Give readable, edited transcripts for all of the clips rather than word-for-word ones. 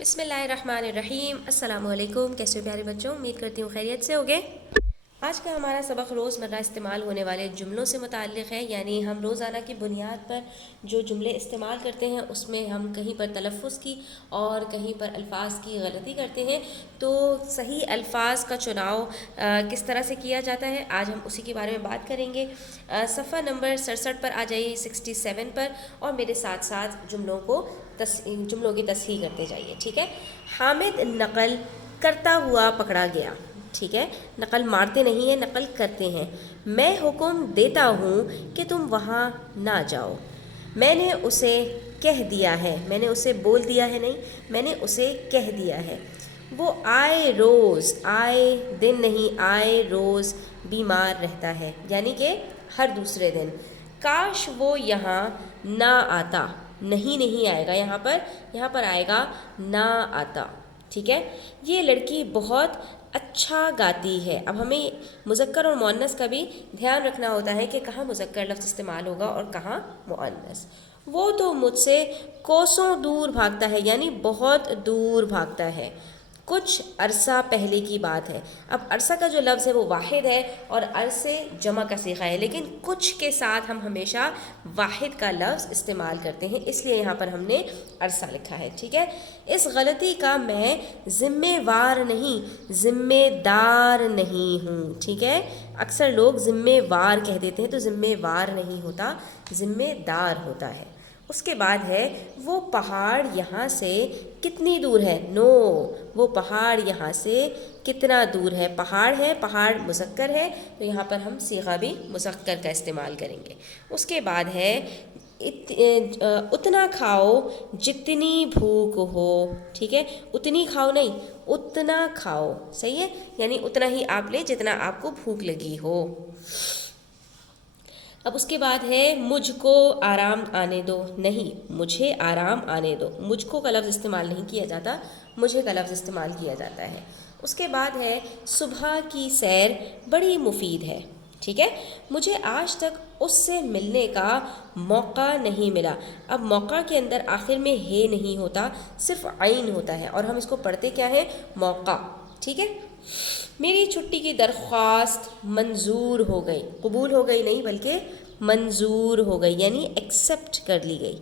बिस्मिल्लाहिर्रहमानिर्रहीम। अस्सलाम वालेकुम। कैसे हो प्यारे बच्चों, उम्मीद करती हूँ खैरियत से होगे। आज का हमारा सबक रोज़मर्रा इस्तेमाल होने वाले जुमलों से मुताल्लिक़ है, यानी हम रोज़ाना की बुनियाद पर जो जुमले इस्तेमाल करते हैं उसमें हम कहीं पर तलफ़्फ़ुज़ की और कहीं पर अल्फाज की गलती करते हैं, तो सही अल्फाज का चुनाव किस तरह से किया जाता है, आज हम उसी के बारे में बात करेंगे। सफ़ा नंबर 67 पर आ जाइए, 67 पर, और मेरे साथ साथ जुमलों की तस्हीह करते जाइए। ठीक है। हामिद नकल करता हुआ पकड़ा गया। ठीक है, नकल मारते नहीं है, नकल करते हैं। मैं हुक्म देता हूँ कि तुम वहाँ ना जाओ। मैंने उसे कह दिया है, मैंने उसे बोल दिया है नहीं, मैंने उसे कह दिया है। वो आए रोज़, आए दिन नहीं, आए रोज़ बीमार रहता है, यानी कि हर दूसरे दिन। काश वो यहाँ ना आता। नहीं आएगा यहाँ पर आएगा ना आता। ठीक है। ये लड़की बहुत अच्छा गाती है। अब हमें मुज़क्कर और मुअन्नस का भी ध्यान रखना होता है कि कहाँ मुज़क्कर लफ्ज़ इस्तेमाल होगा और कहाँ मुअन्नस। वो तो मुझसे कोसों दूर भागता है, यानी बहुत दूर भागता है। कुछ अरसा पहले की बात है। अब अरसा का जो लफ्ज़ है वो वाहिद है और अरसे जमा का सीखा है, लेकिन कुछ के साथ हम हमेशा वाहिद का लफ्ज़ इस्तेमाल करते हैं, इसलिए यहाँ पर हमने अरसा लिखा है। ठीक है। इस गलती का मैं ज़िम्मेवार नहीं, ज़िम्मेदार नहीं हूँ। ठीक है। अक्सर लोग ज़िम्मेवार कह देते हैं, तो ज़िम्मेवार नहीं होता, ज़िम्मेदार होता है। उसके बाद है, वो पहाड़ यहाँ से कितनी दूर है। नो, वो पहाड़ यहाँ से कितना दूर है। पहाड़ है, पहाड़ मुज़क्कर है, तो यहाँ पर हम सीगा भी मुज़क्कर का इस्तेमाल करेंगे। उसके बाद है, उतना खाओ जितनी भूख हो। ठीक है, उतनी खाओ नहीं, उतना खाओ। सही है, यानी उतना ही आप ले जितना आपको भूख लगी हो। अब उसके बाद है, मुझको आराम आने दो। नहीं, मुझे आराम आने दो। मुझको का लफ्ज़ इस्तेमाल नहीं किया जाता, मुझे का लफ्ज़ इस्तेमाल किया जाता है। उसके बाद है, सुबह की सैर बड़ी मुफीद है। ठीक है। मुझे आज तक उससे मिलने का मौका नहीं मिला। अब मौका के अंदर आखिर में हे नहीं होता, सिर्फ आइन होता है, और हम इसको पढ़ते क्या है, मौका। ठीक है। मेरी छुट्टी की दरख्वास्त मंजूर हो गई। कबूल हो गई नहीं, बल्कि मंजूर हो गई, यानी एक्सेप्ट कर ली गई।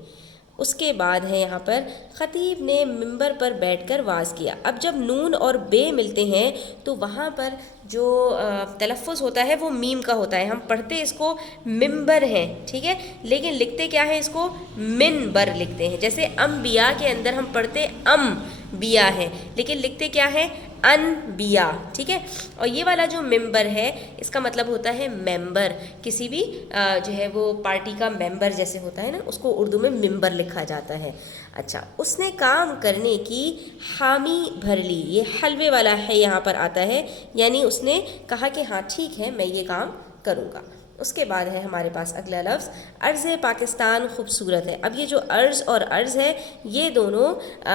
उसके बाद है यहाँ पर, ख़तीब ने मिंबर पर बैठकर वाज़ किया। अब जब नून और बे मिलते हैं तो वहाँ पर जो तलफ़्फ़ुज़ होता है वो मीम का होता है। हम पढ़ते इसको मिंबर हैं, ठीक है, लेकिन लिखते क्या है, इसको मिनबर लिखते हैं। जैसे अम्बिया के अंदर हम पढ़ते अम बिया है, लेकिन लिखते क्या है, अनबिया। ठीक है। और ये वाला जो मेंबर है, इसका मतलब होता है मेंबर। किसी भी जो है वो पार्टी का मेंबर जैसे होता है ना, उसको उर्दू में मेंबर लिखा जाता है। अच्छा, उसने काम करने की हामी भर ली। ये हलवे वाला है यहाँ पर आता है, यानी उसने कहा कि हाँ ठीक है, मैं ये काम करूँगा। उसके बाद है हमारे पास अगला लफ्ज़, अर्ज़ पाकिस्तान खूबसूरत है। अब ये जो अर्ज़ और अर्ज़ है, ये दोनों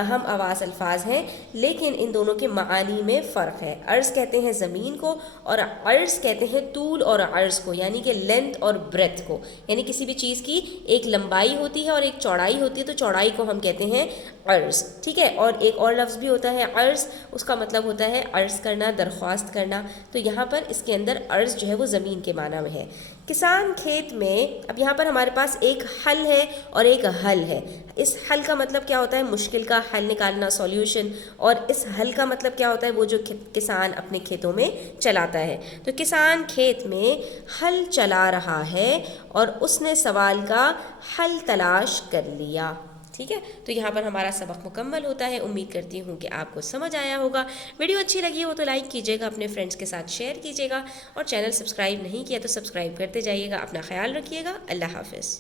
हम आवाज़ अल्फाज हैं, लेकिन इन दोनों के मानी में फ़र्क है। अर्ज़ कहते हैं ज़मीन को, और अर्ज़ कहते हैं तूल और अर्ज़ को, यानी कि लेंथ और ब्रेथ को। यानी किसी भी चीज़ की एक लंबाई होती है और एक चौड़ाई होती है, तो चौड़ाई को हम कहते हैं अर्ज़। ठीक है। और एक और लफ्ज़ भी होता है अर्ज़, उसका मतलब होता है अर्ज़ करना, दरख्वास्त करना। तो यहाँ पर इसके अंदर अर्ज़ जो है वो ज़मीन के माना में है। किसान खेत में, अब यहाँ पर हमारे पास एक हल है और एक हल है। इस हल का मतलब क्या होता है, मुश्किल का हल निकालना, सॉल्यूशन। और इस हल का मतलब क्या होता है, वो जो किसान अपने खेतों में चलाता है। तो किसान खेत में हल चला रहा है और उसने सवाल का हल तलाश कर लिया। ठीक है। तो यहाँ पर हमारा सबक मुकम्मल होता है। उम्मीद करती हूँ कि आपको समझ आया होगा। वीडियो अच्छी लगी हो तो लाइक कीजिएगा, अपने फ्रेंड्स के साथ शेयर कीजिएगा, और चैनल सब्सक्राइब नहीं किया तो सब्सक्राइब करते जाइएगा। अपना ख्याल रखिएगा। अल्लाह हाफ़िज़।